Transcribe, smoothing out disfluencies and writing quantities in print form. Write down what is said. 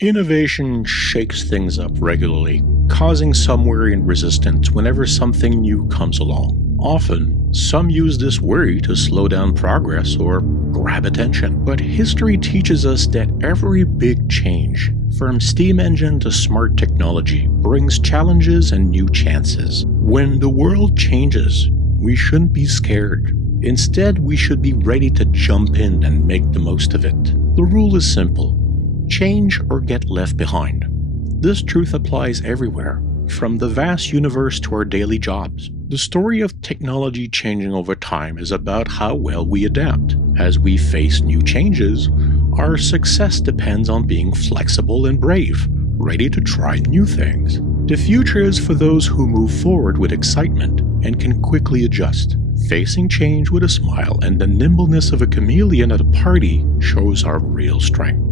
Innovation shakes things up regularly, causing some worry and resistance whenever something new comes along. Often, some use this worry to slow down progress or grab attention. But history teaches us that every big change, from steam engine to smart technology, brings challenges and new chances. When the world changes, we shouldn't be scared. Instead, we should be ready to jump in and make the most of it. The rule is simple: change or get left behind. This truth applies everywhere, from the vast universe to our daily jobs. The story of technology changing over time is about how well we adapt. As we face new changes, our success depends on being flexible and brave, ready to try new things. The future is for those who move forward with excitement and can quickly adjust. Facing change with a smile and the nimbleness of a chameleon at a party shows our real strength.